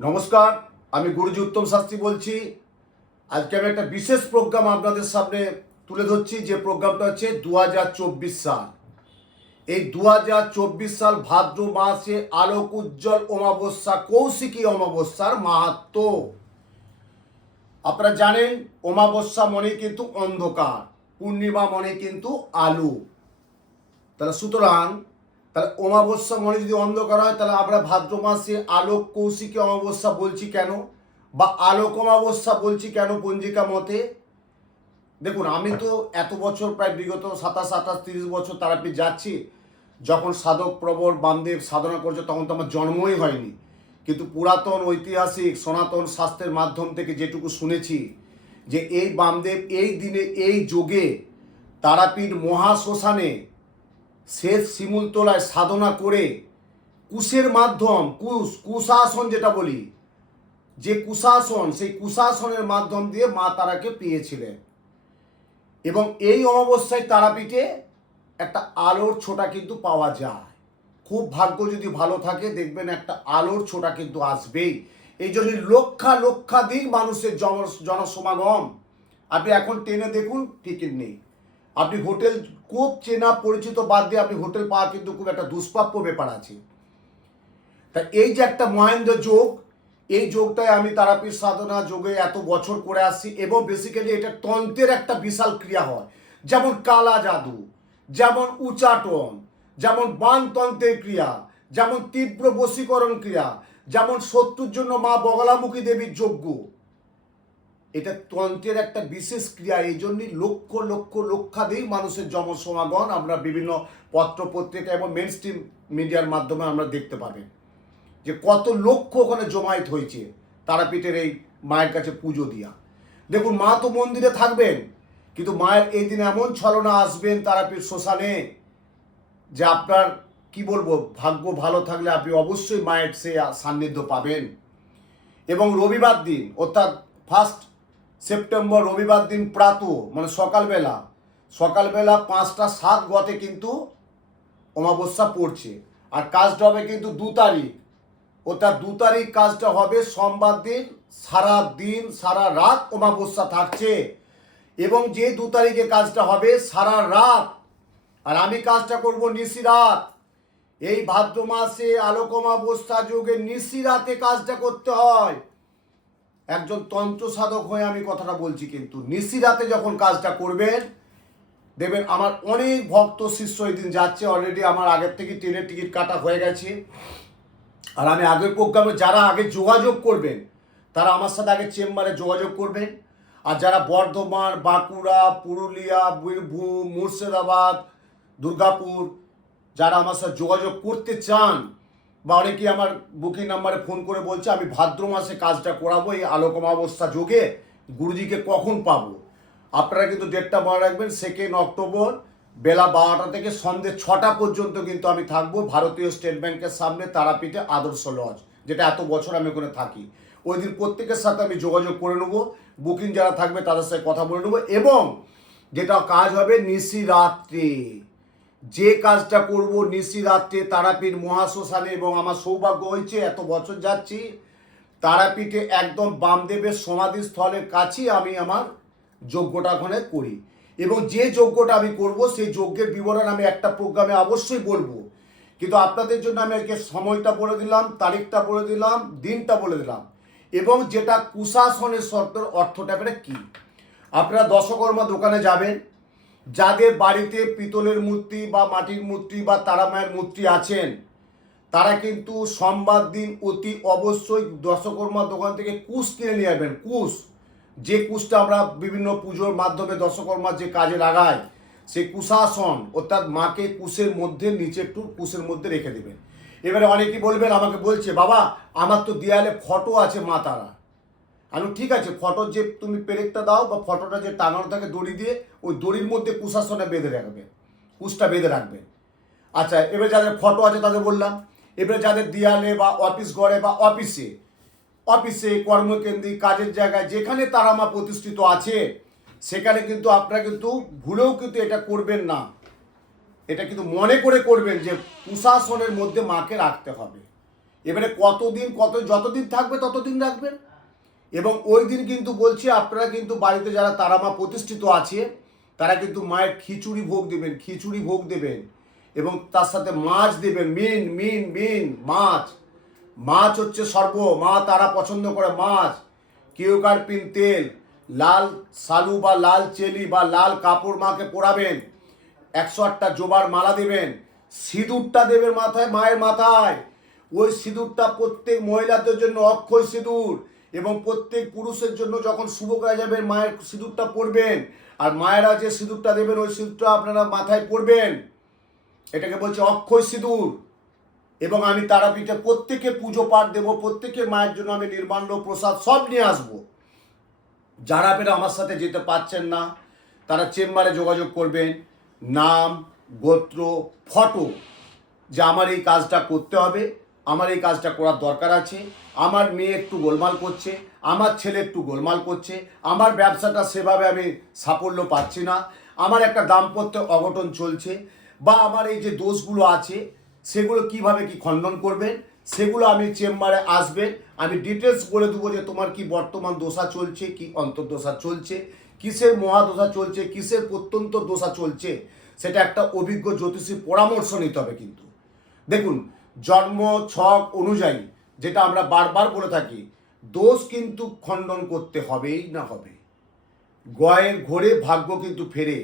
নমস্কার, আমি গুরুজি উত্তম শাস্ত্রী বলছি। আজকে আমি একটা বিশেষ প্রোগ্রাম আপনাদের সামনে তুলে ধরছি, যে প্রোগ্রামটা হচ্ছে 2024 সাল। এই 2024 সাল ভাদ্র মাসে আলোক উজ্জ্বল অমাবস্যা, কৌশিকী অমাবস্যার মাহাত্ম্য। আপনারা জানেন অমাবস্যা মানে কিন্তু অন্ধকার, পূর্ণিমা মানে কিন্তু আলো। সুতরাং অমাবস্যা মানে যদি অন্ধকার হয়, তাহলে আমরা ভাদ্র মাসে আলোক কৌশিকী অমাবস্যা বলছি কেন, বা আলোক অমাবস্যা বলছি কেন পঞ্জিকা মতে? দেখুন, আমি তো এত বছর, প্রায় বিগত 27, 28, 30 বছর তারাপীঠ যাচ্ছি। যখন সাধক প্রবর বামদেব সাধনা করছে তখন তো আমার জন্মই হয়নি, কিন্তু পুরাতন ঐতিহাসিক সনাতন শাস্ত্রের মাধ্যম থেকে যেটুকু শুনেছি, যে এই বামদেব এই দিনে এই যোগে তারাপীঠ মহাশ্মশানে শেষ শিমুলতলায় সাধনা করে কুশের মাধ্যম, কুশাসন যেটা বলি, যে কুশাসন, সেই কুশাসনের মাধ্যম দিয়ে মা তারাকে পেয়েছিলেন। এবং এই অমাবস্যায় তারাপীঠে একটা আলোর ছোটা কিন্তু পাওয়া যায়। খুব ভাগ্য যদি ভালো থাকে, দেখবেন একটা আলোর ছোটা কিন্তু আসবেই। এই জন্য লক্ষাধিক মানুষের জনসমাগম। আপনি এখন ট্রেনে দেখুন, টিকিট নেই। আপনি হোটেল খুব চেনা পরিচিত বাদ দিয়ে আপনি হোটেল পাওয়া কিন্তু খুব একটা দুষ্প্রাপ্য ব্যাপার আছে। তা এই যে একটা মহেন্দ্র যোগ, এই যোগটায় আমি তারাপীঠ সাধনা যোগে এত বছর করে আসছি, এবং বেসিক্যালি এটা তন্ত্রের একটা বিশাল ক্রিয়া হয়। যেমন কালা জাদু, যেমন উচাটন, যেমন বানতন্ত্রের ক্রিয়া, যেমন তীব্র বশীকরণ ক্রিয়া, যেমন শত্রুর জন্য মা বগলামুখী দেবীর যজ্ঞ। এটা তন্ত্রের একটা বিশেষ ক্রিয়া। এই জন্যই লক্ষাধিক মানুষের জনসমাগম আমরা বিভিন্ন পত্র পত্রিকা এবং মেন স্ট্রিম মিডিয়ার মাধ্যমে আমরা দেখতে পাবেন, যে কত লক্ষ ওখানে জমায়েত হয়েছে তারাপীঠের এই মায়ের কাছে পুজো দিয়া। দেখুন, মা তো মন্দিরে থাকবেন, কিন্তু মায়ের এই দিন এমন ছলনা আসবেন তারাপীঠ শ্মশানে, যে আপনার কি বলবো, ভাগ্য ভালো থাকলে আপনি অবশ্যই মায়ের সে সান্নিধ্য পাবেন। এবং রবিবার দিন, অর্থাৎ 1 সেপ্টেম্বর রবিবার দিন প্রাতঃ, মানে সকালবেলা 5টা 7 গতে কিন্তু অমাবস্যা পড়ছে। আর কাজটা হবে কিন্তু 2 তারিখ, অর্থাৎ 2 তারিখ কাজটা হবে সোমবার দিন। সারা দিন সারা রাত অমাবস্যা থাকছে, এবং যে 2 তারিখে কাজটা হবে সারা রাত, আর আমি কাজটা করব নিশিরাত। এই ভাদ্র মাসে আলোক অমাবস্যা যোগে নিশিরাতে কাজটা করতে হয়। একজন তন্ত্র সাধক হয়ে আমি কথাটা বলছি, কিন্তু নিশিরাতে যখন কাজটা করবেন, দেখবেন আমার অনেক ভক্ত শিষ্য এই দিন যাচ্ছে। অলরেডি আমার আগের থেকে ট্রেনের টিকিট কাটা হয়ে গেছে। আর আমি আগের প্রোগ্রামে যারা আগে যোগাযোগ করবেন, তারা আমার সাথে আগে চেম্বারে যোগাযোগ করবেন। আর যারা বর্ধমান, বাঁকুড়া, পুরুলিয়া, বীরভূম, মুর্শিদাবাদ, দুর্গাপুর, যারা আমার সাথে যোগাযোগ করতে চান, বা অনেকেই আমার বুকিং নাম্বারে ফোন করে বলছে আমি ভাদ্র মাসে কাজটা করাবো, এই আলোক অমাবস্যা যোগে গুরুজিকে কখন পাবো, আপনারা কিন্তু ডেটটা মনে রাখবেন। 2 অক্টোবর বেলা 12টা থেকে সন্ধ্যে 6টা পর্যন্ত কিন্তু আমি থাকবো ভারতীয় স্টেট ব্যাংকের সামনে তারাপীঠে আদর্শ লজ, যেটা এত বছর আমি ওখানে থাকি। ওই দিন প্রত্যেকের সাথে আমি যোগাযোগ করে নেবো, বুকিং যারা থাকবে তাদের সাথে কথা বলে নেবো। এবং যেটা কাজ হবে নিশিরাত্রে, যে কাজটা করব নিশিরাত্রে তারাপীঠ মহাশ্মশানে। এবং আমার সৌভাগ্য হয়েছে, এত বছর যাচ্ছি তারাপীঠে একদম বামদেবের সমাধিস্থলের কাছেই আমি আমার যজ্ঞটা ওখানে করি। এবং যে যজ্ঞটা আমি করব, সেই যজ্ঞের বিবরণ আমি একটা প্রোগ্রামে অবশ্যই বলবো, কিন্তু আপনাদের জন্য আমি আজকে সময়টা বলে দিলাম, তারিখটা বলে দিলাম, দিনটা বলে দিলাম। এবং যেটা কুশাসনের শর্তের অর্থটা মানে কি, আপনারা দশকর্মা দোকানে যাবেন, যাদের বাড়িতে পিতলের মূর্তি বা মাটির মূর্তি বা তারামায়ের মূর্তি আছেন, তারা কিন্তু সোমবার দিন অতি অবশ্যই দশকর্মা দোকান থেকে কুশ কিনে নিয়ে আসবেন। কুশ, যে কুশটা আমরা বিভিন্ন পুজোর মাধ্যমে দশকর্মার যে কাজে লাগাই, সেই কুশাসন, অর্থাৎ মাকে কুশের মধ্যে, নিচে একটু কুশের মধ্যে রেখে দেবেন। এবারে অনেকেই বলবেন, আমাকে বলছে বাবা আমার তো দেয়ালে ফটো আছে মা তারা। আমি ঠিক আছে, ফটোর যে তুমি পেরেকটা দাও, বা ফটোটা যে টাঙানো থাকে দড়ি দিয়ে, ওই দড়ির মধ্যে কুশাসনে বেঁধে রাখবে, কুশটা বেঁধে রাখবেন। আচ্ছা, এবার যাদের ফটো আছে তাদের বললাম। এবারে যাদের দেয়ালে বা অফিস ঘরে বা অফিসে কর্মকেন্দ্রিক কাজের জায়গায় যেখানে তারা মা প্রতিষ্ঠিত আছে, সেখানে কিন্তু আপনারা কিন্তু ভুলেও কিন্তু এটা করবেন না। এটা কিন্তু মনে করে করবেন যে কুশাসনের মধ্যে মাকে রাখতে হবে। এবারে যতদিন থাকবে ততদিন রাখবেন। এবং ওই দিন কিন্তু বলছি আপনারা কিন্তু বাড়িতে যারা তারামা প্রতিষ্ঠিত আছে তারা কিন্তু মায়ের খিচুড়ি ভোগ দেবেন এবং তার সাথে মাছ দেবেন। মিন মাছ হচ্ছে মা তারা পছন্দ করে মাছ, কিউকারপিন তেল, লাল সালু বা লাল চেলি বা লাল কাপড় মাকে পরাবেন, 108টা জোবার মালা দেবেন, সিঁদুরটা দেবেন মায়ের মাথায়। ওই সিঁদুরটা প্রত্যেক মহিলাদের জন্য অক্ষয় সিঁদুর, এবং প্রত্যেক পুরুষের জন্য যখন শুভ কাজে যাবেন মায়ের সিঁদুরটা পরবেন। আর মায়েরা যে সিঁদুরটা দেবেন ওই সিঁদুরটা আপনারা মাথায় পরবেন, এটাকে বলছে অক্ষয় সিঁদুর। এবং আমি তারাপীঠে প্রত্যেকে পুজো পাঠ দেবো, প্রত্যেকের মায়ের জন্য আমি নির্মাল্য প্রসাদ সব নিয়ে আসবো। যারা আপনারা আমার সাথে যেতে পারছেন না তারা চেম্বারে যোগাযোগ করবেন, নাম, গোত্র, ফটো, যে আমার এই কাজটা করতে হবে, আমার এই কাজটা করার দরকার আছে, আমার মেয়ে একটু গোলমাল করছে, আমার ছেলে একটু গোলমাল করছে, আমার ব্যবসাটা সেভাবে আমি সাফল্য পাচ্ছি না, আমার একটা দাম্পত্য অঘটন চলছে, বা আমার এই যে দোষগুলো আছে সেগুলো কিভাবে কি খণ্ডন করবেন, সেগুলো আমি চেম্বারে আসবেন, আমি ডিটেলস বলে দেবো যে তোমার কি বর্তমান দোষা চলছে, কি অন্তর্দশা চলছে, কিসের মহাদশা চলছে, কিসের প্রত্যন্ত দোষা চলছে, সেটা একটা অভিজ্ঞ জ্যোতিষীর পরামর্শ নিতে হবে। কিন্তু দেখুন, জন্ম ছক অনুযায়ী যেটা আমরা বারবার বলে থাকি, দোষ কিন্তু খণ্ডন করতে হবেই না হবে। গ্রহের ঘোরে ভাগ্য কিন্তু ফেরে,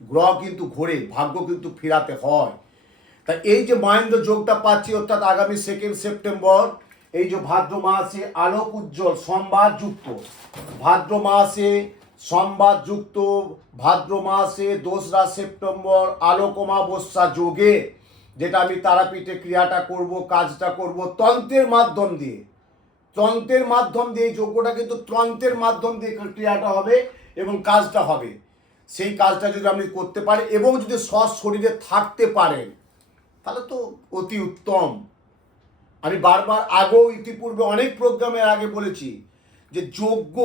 গ্রহ কিন্তু ঘোরে ভাগ্য কিন্তু ফেরাতে হয়। তাই এই যে মহেন্দ্র যোগটা পাচ্ছি, অর্থাৎ আগামী 2 সেপ্টেম্বর এই যে ভাদ্র মাসে আলোক উজ্জ্বল সোমবার যুক্ত, ভাদ্র মাসে সোমবার যুক্ত, ভাদ্র মাসে 2রা সেপ্টেম্বর আলোক অমাবস্যা যোগে, যেটা আমি তারাপীঠে ক্রিয়াটা করব, কাজটা করব তন্ত্রের মাধ্যম দিয়ে। এই যজ্ঞটা কিন্তু তন্ত্রের মাধ্যম দিয়ে ক্রিয়াটা হবে এবং কাজটা হবে। সেই কাজটা যদি আপনি করতে পারেন এবং যদি শরীরে থাকতে পারেন তাহলে তো অতি উত্তম। আমি বারবার আগেও ইতিপূর্বে অনেক প্রোগ্রামের আগে বলেছি যে যজ্ঞ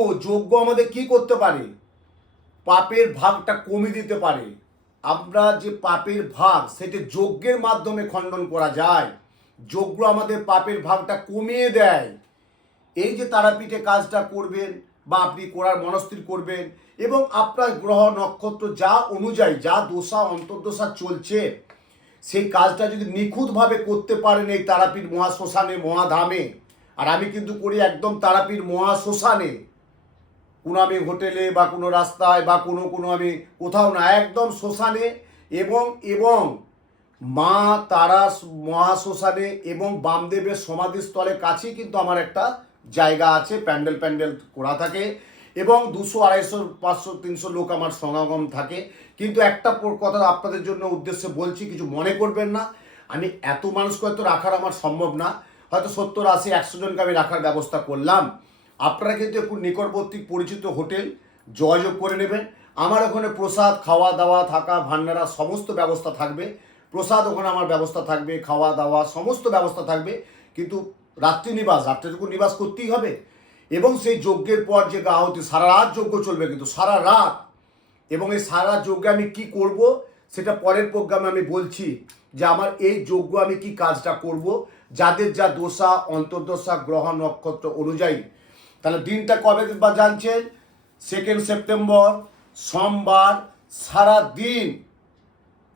আমাদের কি করতে পারে, পাপের ভাগটা কমিয়ে দিতে পারে। আমরা যে পাপের ভাগ সেটা যজ্ঞের মাধ্যমে খণ্ডন করা যায়। যজ্ঞ আমাদের পাপের ভাগটা কমিয়ে দেয়। এই যে তারাপীঠে কাজটা করবেন বা আপনি করার মনস্থির করবেন, এবং আপনার গ্রহ নক্ষত্র যা অনুযায়ী যা দশা অন্তর্দশা চলছে সেই কাজটা যদি নিখুঁতভাবে করতে পারেন এই তারাপীঠ মহাশ্মশানে মহাধামে, আর আমি কিন্তু করি একদম তারাপীঠ মহাশ্মশানে, কোনো আমি হোটেলে বা কোনো রাস্তায় বা কোনো আমি কোথাও না, একদম শ্মশানে, এবং মা তারা মহাশ্মশানে এবং বামদেবের সমাধিস্থলের কাছেই কিন্তু আমার একটা জায়গা আছে, প্যান্ডেল করা থাকে, এবং 200, 250, 500, 300 লোক আমার সমাগম থাকে। কিন্তু একটা কথা আপনাদের জন্য উদ্দেশ্যে বলছি, কিছু মনে করবেন না, আমি এত মানুষকে হয়তো রাখার আমার সম্ভব না, হয়তো 70, 80, 100 জনকে আমি রাখার ব্যবস্থা করলাম। আপনারা কিন্তু একটু নিকটবর্তী পরিচিত হোটেল যোগাযোগ করে নেবেন। আমার ওখানে প্রসাদ, খাওয়া দাওয়া, থাকা, ভান্ডারা সমস্ত ব্যবস্থা থাকবে। প্রসাদ ওখানে আমার ব্যবস্থা থাকবে, খাওয়া দাওয়া সমস্ত ব্যবস্থা থাকবে, কিন্তু রাত্রিটুকু নিবাস করতেই হবে। এবং সেই যজ্ঞের পর যে আহুতি, সারা রাত যজ্ঞ চলবে, কিন্তু সারা রাত। এবং এই সারা রাত যজ্ঞে আমি কি করব সেটা পরের প্রোগ্রামে আমি বলছি, যে আমার এই যজ্ঞ আমি কি কাজটা করব, যাদের যা দশা অন্তর্দশা গ্রহ নক্ষত্র অনুযায়ী। তাহলে দিনটা কবে বা জানছেন, 2 সেপ্টেম্বর সোমবার সারা দিন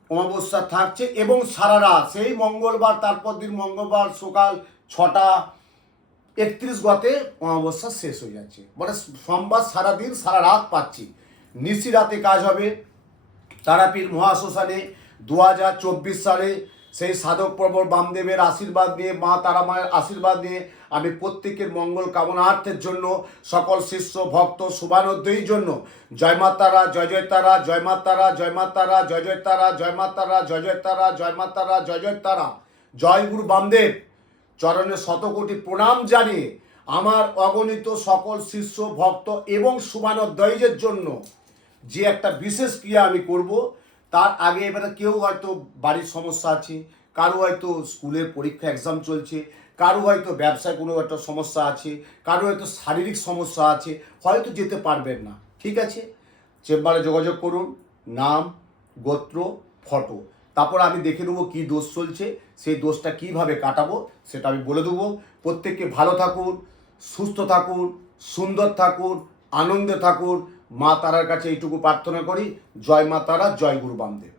অমাবস্যা থাকছে এবং সারা রাত, সেই মঙ্গলবার, তারপর দিন মঙ্গলবার সকাল 6টা 31 গতে অমাবস্যা শেষ হয়ে যাচ্ছে। মানে সোমবার সারাদিন সারা রাত পাচ্ছি। নিশি রাতে কাজ হবে তারাপীঠ মহাশ্মশানে 2024 সালে। সেই সাধক প্রবর বামদেবের আশীর্বাদ নিয়ে, মা তারা মায়ের আশীর্বাদ নিয়ে আমি প্রত্যেকের মঙ্গল কামনার্থের জন্য, সকল শিষ্য ভক্ত শুভানুধ্যায়ীর জন্য জয় মা তারা, জয় জয় তারা, জয় মা তারা, জয় মা তারা, জয় জয় তারা, জয় মা তারা, জয় জয় তারা, জয় মা তারা, জয় জয় তারা, জয় গুরু বামদেব চরণে শতকোটি প্রণাম জানিয়ে আমার অগণিত সকল শিষ্য ভক্ত এবং শুভানুধ্যায়ীদের জন্য যে একটা বিশেষ ক্রিয়া আমি করব, তার আগে এবারে কেউ হয়তো বাড়ির সমস্যা আছে, কারো হয়তো স্কুলের পরীক্ষা এক্সাম চলছে, কারো হয়তো ব্যবসায় কোনো একটা সমস্যা আছে, কারো হয়তো শারীরিক সমস্যা আছে, হয়তো যেতে পারবেন না। ঠিক আছে, চেম্বারে যোগাযোগ করুন, নাম, গোত্র, ফটো, তারপর আমি দেখে নেবো কী দোষ চলছে, সেই দোষটা কিভাবে কাটাবো সেটা আমি বলে দেবো। প্রত্যেককে ভালো থাকুন, সুস্থ থাকুন, সুন্দর থাকুন, আনন্দে থাকুন। মা তারার কাছে এইটুকু প্রার্থনা করি। জয় মা তারা, জয় গুরু বামদেব।